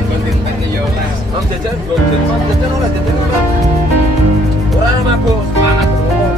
kongkon tintangnya ya ora. Om jajan jajan ora. Ora mabuk semangat ngomong.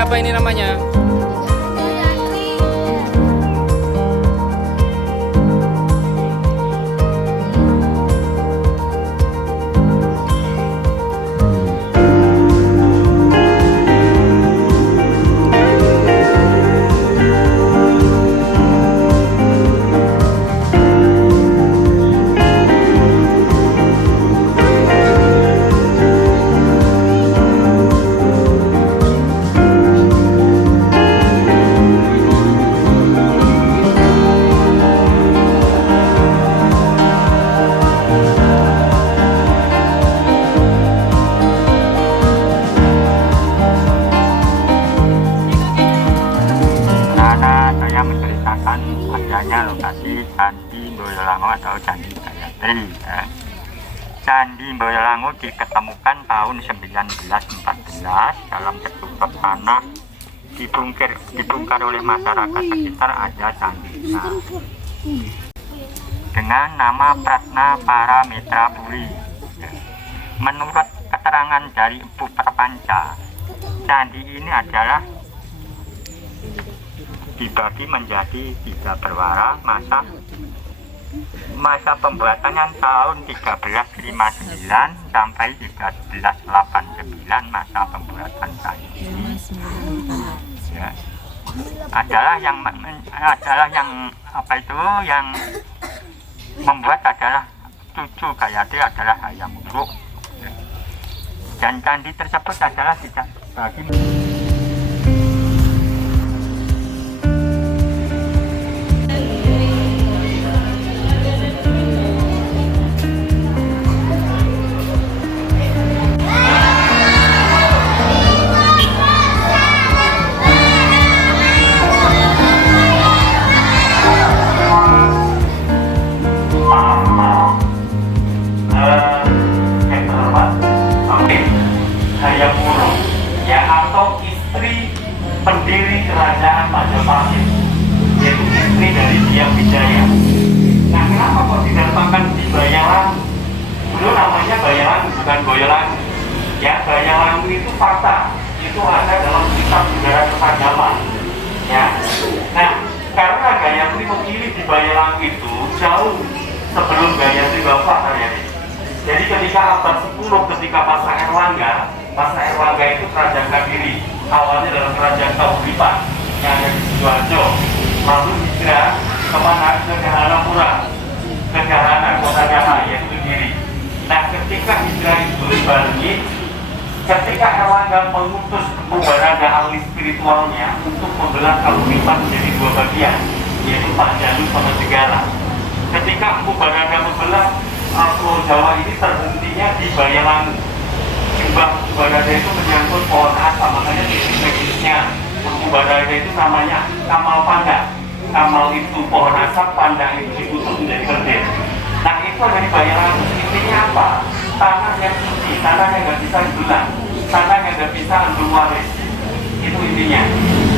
Apa ini namanya? Adanya lokasi Candi Boyolango atau Candi Gayatri ya. Candi Boyolango diketemukan tahun 1914 dalam setumpuk tanah dibongkar oleh masyarakat sekitar ada candinya dengan nama Pratna Paramitra Puri ya. Menurut keterangan dari Empu Prapanca, candi ini adalah dibagi menjadi 3 berwara. Masa pembuatannya tahun 1359 sampai 1389 masa pembuatan candi ini ya. adalah yang membuat adalah cucu Gayatri adalah Hayam Wuruk ya. Dan candi tersebut adalah tidak bagi putri dari Diah Wijaya. Nah, kenapa kok didapatkan di Bayalang? Dulu namanya Bayalang, bukan Boyolali. Ya, Bayalang itu fakta, itu ada dalam kitab sejarah Kertagama. Ya, nah karena Gayatri memilih di Bayalang itu jauh sebelum Gayatri wafat terjadi. Jadi ketika abad 10, ketika masa Erlangga itu kerajaan Kediri, awalnya dalam kerajaan Kauripan yang ada di Sidoarjo, lalu hijrah kemana? Ke Dahanapura, ke Dahana, kota Daha, yaitu Kediri. Nah, ketika hijrah itu balik, ketika Erlangga mengutus Empu Barada ahli spiritualnya untuk membelah Kauripan menjadi dua bagian, yaitu Pak Jalu sama Segala. Ketika Empu Barada membelah Pulau Jawa ini terhentinya di Bayalang. Jumlah Empu Barada itu menyangkut pohon asam, makanya titik-titiknya Empu Barada itu namanya Kamal Panda. Kamal itu pohon asam, Panda itu ditutup menjadi kerdil. Nah, itu ada di Bayalang. Intinya apa? Tanah yang suci, tanah yang nggak bisa dibelah, tanah yang nggak bisa ambil waris. Itu intinya.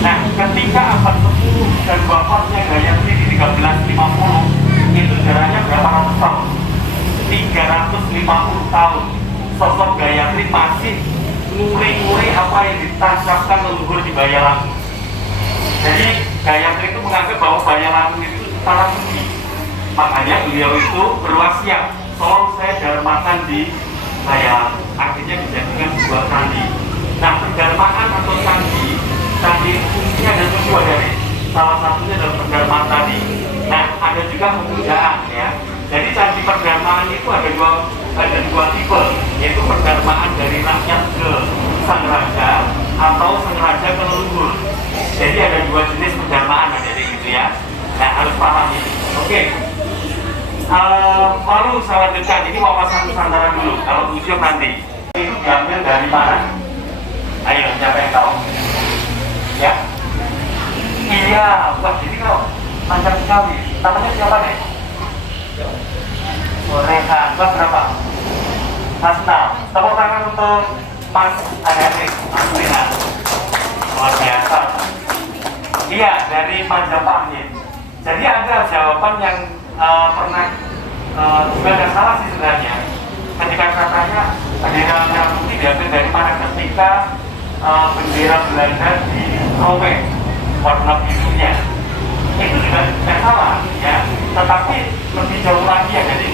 Nah, ketika abad 10 dan wafatnya Gayatri di 1350, itu jaraknya berapa ratus tahun? 350 tahun. Sosok Gayatri masih nguri-nguri apa yang ditancapkan leluhur di Bayalang. Jadi Gayatri itu menganggap bahwa Bayalang itu tanah suci. Makanya beliau itu berwasiat, tolong saya dharmakan di Bayalang. Akhirnya dijadikan sebuah candi. Nah, pendharmaan atau candi fungsinya ada tujuh dari. Salah satunya adalah pendharmaan tadi. Nah, ada juga pemujaan ya. Jadi candi pendharmaan itu ada dua tipe, yaitu pendharmaan dari rakyat ke sang raja atau sang raja ke leluhur. Jadi ada dua jenis pendharmaan ada di gitu ya. Nah, harus paham ini. Oke. Lalu saya lanjutkan, ini wawasan Nusantara dulu. Kalau museum nanti itu diambil dari mana? Ayo, siapa yang tahu? Ya? Iya, wah jadi kalau panjang sekali. Namanya siapa deh? Rehan, kelas berapa? Mas 6. Tepuk tangan untuk Mas Adik, Mas Rehan. Luar biasa. Iya, dari Majapahit. Jadi ada jawaban yang pernah juga ada salah sih sebenarnya. Ketika katanya bendera merah putih diambil dari mana? Ketika bendera Belanda dirobek warna birunya, itu juga tidak salah ya. Tetapi lebih jauh lagi ya, jadi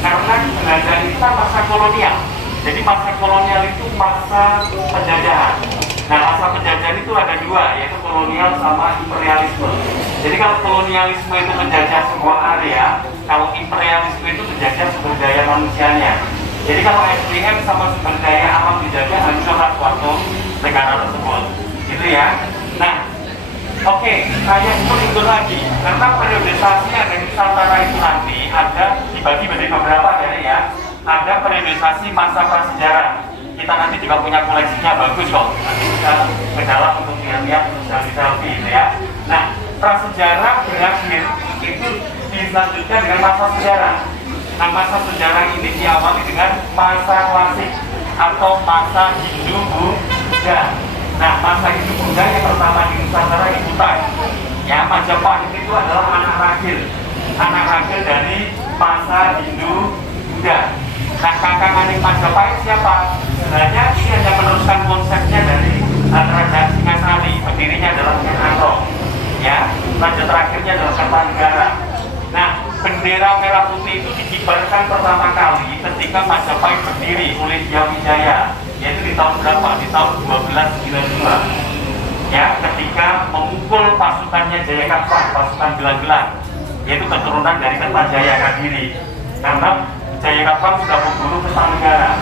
karena Belanda itu kan masa kolonial. Jadi masa kolonial itu masa penjajahan. Nah, masa penjajahan itu ada dua, yaitu kolonial sama imperialisme. Jadi kalau kolonialisme itu menjajah sebuah area, kalau imperialisme itu menjajah sumber daya manusianya. Jadi kalau SDM sama sumber daya alam dijajah, hancurlah suatu negara tersebut. Gitu ya. Nah, oke, saya mundur lagi. Karena periodisasi ada di Nusantara itu nanti ada dibagi menjadi beberapa ya. Ada periodisasi masa prasejarah. Kita nanti juga punya koleksinya, bagus kok. Nanti kita ke dalam untuk lihat-lihat selfie gitu ya. Nah, prasejarah berakhir itu dilanjutkan dengan masa sejarah. Nah, masa sejarah ini diawali dengan masa klasik atau masa Hindu-Buddha. Nah, masa Hindu-Buddha yang pertama di Nusantara di Kutai. Ya, Majapahit itu adalah anak ragil dari masa Hindu-Buddha. Nah, kakak adik Majapahit siapa? Sebenarnya ini hanya meneruskan konsepnya dari Raja Singasari. Pendirinya adalah Ken Arok. Ya, raja terakhirnya adalah Kertanegara. Nah, bendera merah putih itu dikibarkan pertama kali ketika Majapahit berdiri oleh Diah Wijaya, yaitu di tahun berapa? Di tahun 1292. Ya, ketika memukul pasukannya Jayakatwang, pasukan Gelang-Gelang, yaitu keturunan dari Kertajaya Kediri. Karena Jayakatwang sudah memburu Kertanegara.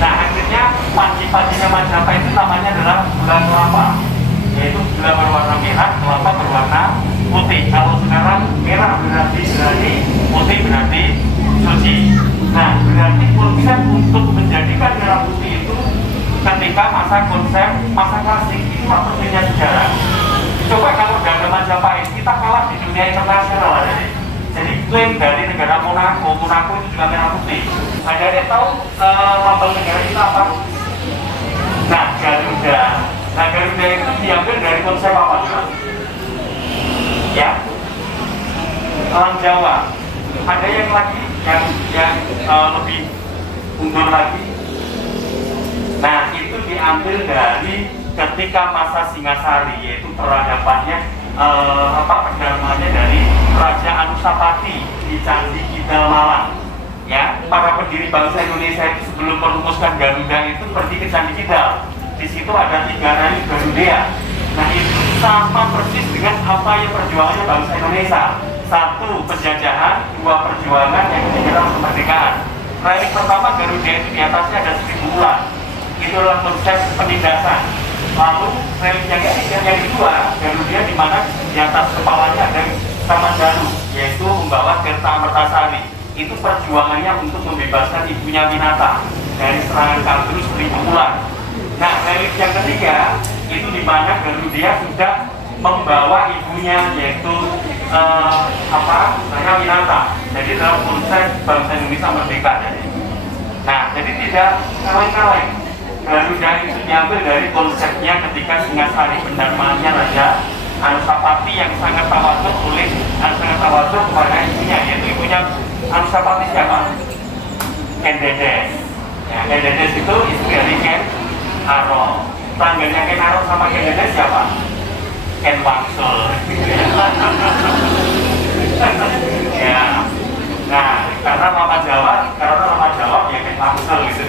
Nah, akhirnya panji-panjinya Majapahit itu namanya adalah gula kelapa, yaitu gula berwarna merah, kelapa berwarna putih. Kalau sekarang merah berarti putih berarti suci. Nah, berarti konsep untuk menjadikan merah putih itu ketika masa klasik itu maksudnya sejarah. Coba kalau udah ada Majapahit, kita kalah di dunia internasional aja. Jadi klaim dari negara Monaco itu juga merah putih. Ada yang tahu lambang negara kita apa? Nah, Garuda. Nah, Garuda itu diambil dari konsep apa? Ya, Elang Jawa. Ada yang lagi yang lebih unggul lagi. Nah, itu diambil dari ketika masa Singasari, yaitu peradabannya peradabannya dari Raja Anusapati di Candi Kidal Malang. Ya, para pendiri bangsa Indonesia itu sebelum merumuskan Garuda itu pergi ke Candi Kidal. Di situ ada 3 rel Garuda. Nah, itu sama persis dengan apa yang perjuangannya bangsa Indonesia. 1, penjajahan, 2, perjuangan, yang ketiga kemerdekaan. Rel pertama Garuda itu di atasnya ada 1000 ular. Itulah konsep penindasan. Lalu rel yang ketiga, yang kedua, Garuda di mana di atas kepalanya ada Samandalu, yaitu membawa Tirta Amertasari. Itu perjuangannya untuk membebaskan ibunya Winata dari serangan Kalbrus 1000 ular. Nah, relik yang ketiga itu di mana Garuda sudah membawa ibunya, yaitu Winata. Jadi dalam konsep bangsa Indonesia merdeka. Nah, jadi tidak kaleng-kaleng. Garuda itu diambil dari konsepnya ketika Singasari pendarmaannya Raja Anusapati yang sangat tawaduk kepada ibunya, yaitu ibunya Anusapati siapa? Ken Dedes. Ya, Ken Dedes itu istri dari Ken Arok. Tangganya Ken Arok sama Ken Dedes siapa? Ken Wangsul. Ya. Nah, karena nama Jawa ya Ken Wangsul gitu.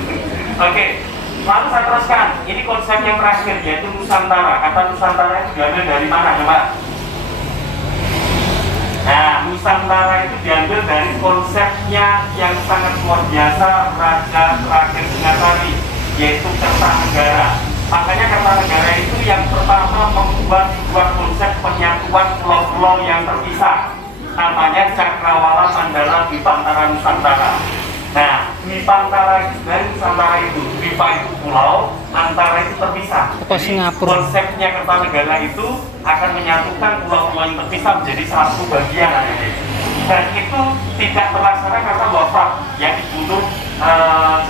Oke. Lalu saya teruskan, ini konsep yang terakhir, yaitu Nusantara. Kata Nusantara itu diambil dari mana coba? Nah, Nusantara itu diambil dari konsepnya yang sangat luar biasa Raja terakhir Singasari, yaitu Kertanegara. Makanya Kertanegara itu yang pertama membuat sebuah konsep penyatuan pulau-pulau yang terpisah. Namanya Cakrawala Mandala Dwipantara Nusantara. Nah, Dwipantara dan Nusantara itu, Dwipa itu pulau, antara itu terpisah. Jadi, konsepnya Kertanegara itu akan menyatukan pulau-pulau yang terpisah menjadi satu bagian. Dan itu tidak terlaksana karena wafat yang dibunuh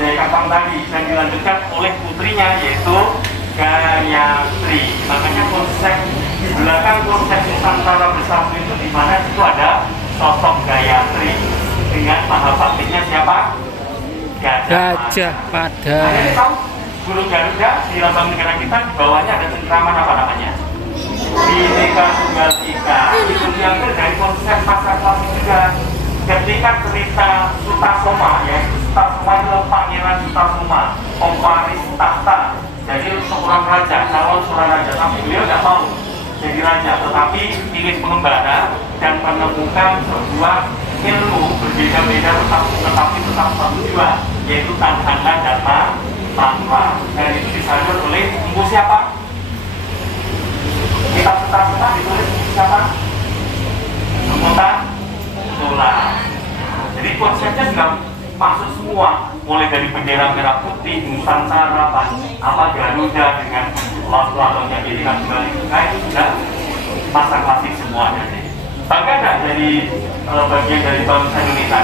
Jayakantang tadi, dan dilanjutkan oleh putrinya, yaitu Gayatri. Makanya konsep di belakang konsep Nusantara bersatu itu di mana itu ada sosok Gayatri dengan mahapatinya siapa? Gajah Mada. Anda tahu Gunung Garuda di lambang negara kita, di bawahnya ada cengkraman apa namanya? Bhinneka Tunggal Ika. Itu diambil dari konsep masa klasik juga. Ketika cerita Sutasoma, yaitu Sutasoma itu Pangeran Sutasoma, Omparis Tahta. Jadi seorang raja, calon seorang raja, tapi beliau tidak mau jadi raja, tetapi ingin mengembara dan menemukan sebuah ilmu berbeda-beda tetapi tetap satu jiwa, yaitu Tandhana Dharma Tantra. Dan itu disalur oleh Empu siapa? Kitab Sutasoma ditulis siapa? Semutan Tula. Jadi konsepnya sudah masuk semua, mulai dari bendera merah putih, Nusantara, Garuda dengan lalu-lalunya ini kan juga itu sudah masa klasik semuanya. Bangga nggak jadi bagian dari bangsa Indonesia?